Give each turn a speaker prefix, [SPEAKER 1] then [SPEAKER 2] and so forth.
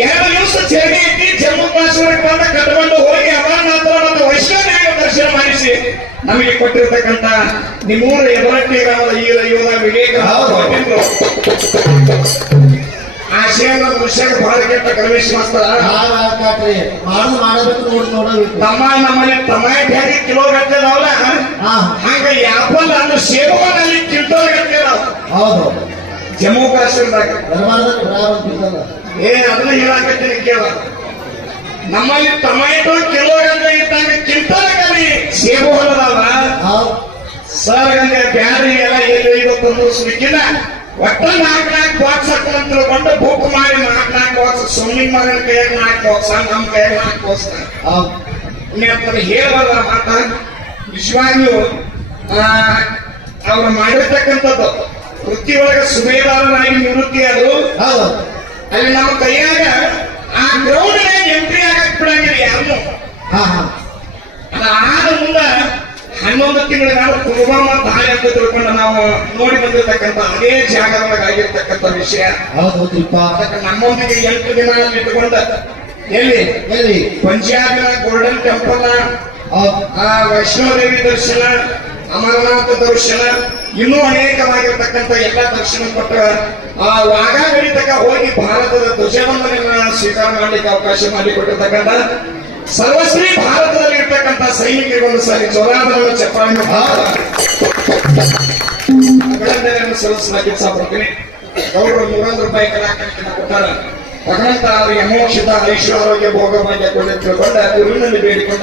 [SPEAKER 1] ಎರಡು ದಿವಸ ಚಳಿ ಇಟ್ಟು ಜಮ್ಮು ಕಾಶ್ಮೀರಕ್ಕೆ ಬಂದ ಕಟ್ಕೊಂಡು ಹೋಗಿ ಅಮರನಾಥ ಮತ್ತು ವೈಷ್ಣವ ದರ್ಶನ ಮಾಡಿಸಿ. ನಮಗೆ ಕೊಟ್ಟಿರ್ತಕ್ಕಂತ ನಿಮ್ಮೂರ ಎಬರಟ್ಟಿ ಗ್ರಾಮದ ಈ ಯುವ ವಿವೇಕ ಕಿಲೋಗಟ್ಟೆ ದೃಶ್ಯ ಬಹಳ ಕೆಟ್ಟ ತಮ್ಮ ಹೇಗೆ ಕಿಲೋ ಗಟ್ಟಲೆ ಹಂಗ ಯಾಪಲ್ ಅಂದ್ರೆ ಗಟ್ಟಲೆ ಅದಾವ
[SPEAKER 2] ಹೌದು.
[SPEAKER 1] ಜಮ್ಮು ಕಾಶ್ಮೀರದಾಗ. ಏ, ಅದನ್ನ ಹೇಳಾಕತ್ತೀನಿ ಕೇಳ. ನಮ್ಮಲ್ಲಿ ಟೊಮ್ಯಾಟೊ ಕಿಲೋ ಗಂಟೆ ಇದ್ದಾಗ ಕ್ವಿಂಟಲ್ ಕಮ್ಮಿ ಸೇಬು ಹೊಲದವ
[SPEAKER 2] ಹೌದು
[SPEAKER 1] ಸರ್ ಗಂಗೆ ಬ್ಯಾರಿ ಎಲ್ಲ ಎಲ್ಲಿ ಇವತ್ತೊಂದು ಸುಮ್ಕಿಲ್ಲ ಒಟ್ಟ ನಾಲ್ಕು ನಾಲ್ಕು ಬಾಕ್ಸ್ ಹಾಕೊಂಡು ತಿಳ್ಕೊಂಡು ಬುಕ್ ಮಾಡಿ ನಾಲ್ಕು ನಾಲ್ಕು ಬಾಕ್ಸ್ ಸುಮ್ಮನೆ ಮಗನ ಕೈಯಾಗ ನಾಲ್ಕು ಬಾಕ್ಸ್ ನಮ್ಮ ಕೈಯಾಗ ನಾಲ್ಕು ಬಾಕ್ಸ್
[SPEAKER 2] ಹೌದು
[SPEAKER 1] ಹೇಳಲ್ಲ ಮಾತ. ನಿಜವಾಗಿಯೂ ಅವ್ರು ಮಾಡಿರ್ತಕ್ಕಂಥದ್ದು. ವೃತ್ತಿ ಒಳಗೆ ಸುಬೇದಾರನಾಗಿ ನಿವೃತ್ತಿ ಅದು
[SPEAKER 2] ಹೌದು.
[SPEAKER 1] ಅಲ್ಲಿ ನಮ್ಮ ಕೈಯಾಗ ಆ ಗ್ರೌಂಡ್ ಎಂಟ್ರಿ ಆಗಕ್ ಬಿಡಂಗಿಲ್ಲ
[SPEAKER 2] ಯಾರು
[SPEAKER 1] ಅದಾದ ಮುಂದ ಹನ್ನೊಂದು ತಿಂಗಳ ಕಾಲ ಪುಲ್ವಾಮ ದಾಳಿ ಅಂತ ತಿಳ್ಕೊಂಡು ನಾವು ನೋಡಿ ಬಂದಿರತಕ್ಕಂಥ ಅದೇ ಜಾಗದೊಳಗೆ ಆಗಿರ್ತಕ್ಕಂಥ ವಿಷಯ. ಅದಕ್ಕೆ ನಮ್ಮೊಂದಿಗೆ ಎಂಟು ದಿನ ಅಲ್ಲಿ ಇಟ್ಟುಕೊಂಡ ಎಲ್ಲಿ?
[SPEAKER 2] ಎಲ್ಲಿ?
[SPEAKER 1] ಪಂಜಾಬಿನ ಗೋಲ್ಡನ್ ಟೆಂಪಲ್ ಆ ವೈಷ್ಣೋದೇವಿ ದರ್ಶನ ಅಮರನಾಥ ದರ್ಶನ ಇನ್ನೂ ಅನೇಕವಾಗಿರ್ತಕ್ಕಂಥ ಎಲ್ಲ ದರ್ಶನ ಕೊಟ್ಟ ಆ ವಾಗಾಗಡಿ ಹೋಗಿ ಭಾರತದ ಧ್ವಜವಂದನೆಯನ್ನ ಸ್ವೀಕಾರ ಮಾಡಲಿಕ್ಕೆ ಅವಕಾಶ ಮಾಡಿಕೊಟ್ಟಿರ್ತಕ್ಕಂಥ ಸರ್ವಶ್ರೀ ಭಾರತದಲ್ಲಿ ಇರ್ತಕ್ಕಂಥ ಸೈನಿಕರಿಗೊಂದು ಸಾರಿ ಜೋರಾದ ಚಪ್ಪಾಳೆ ಅಭಿನಂದನೆಯನ್ನು ಕೆಲಸ ಬರ್ತೀನಿ ಅವರು ನೂರಾರು ರೂಪಾಯಿ ಕಲಾಕಂತ ಕೊಟ್ಟಾರ. ಭಗವಂತ ಅವರಿಗೆ ಮೋಕ್ಷಿತ ಐಶ್ವರ್ಯ ಭೋಗ ಭಾಗ್ಯ ಕೊಂಡು ತಿಳ್ಕೊಂಡ ಗುರುವಿನಲ್ಲಿ ಬೇಡಿಕೊಂಡ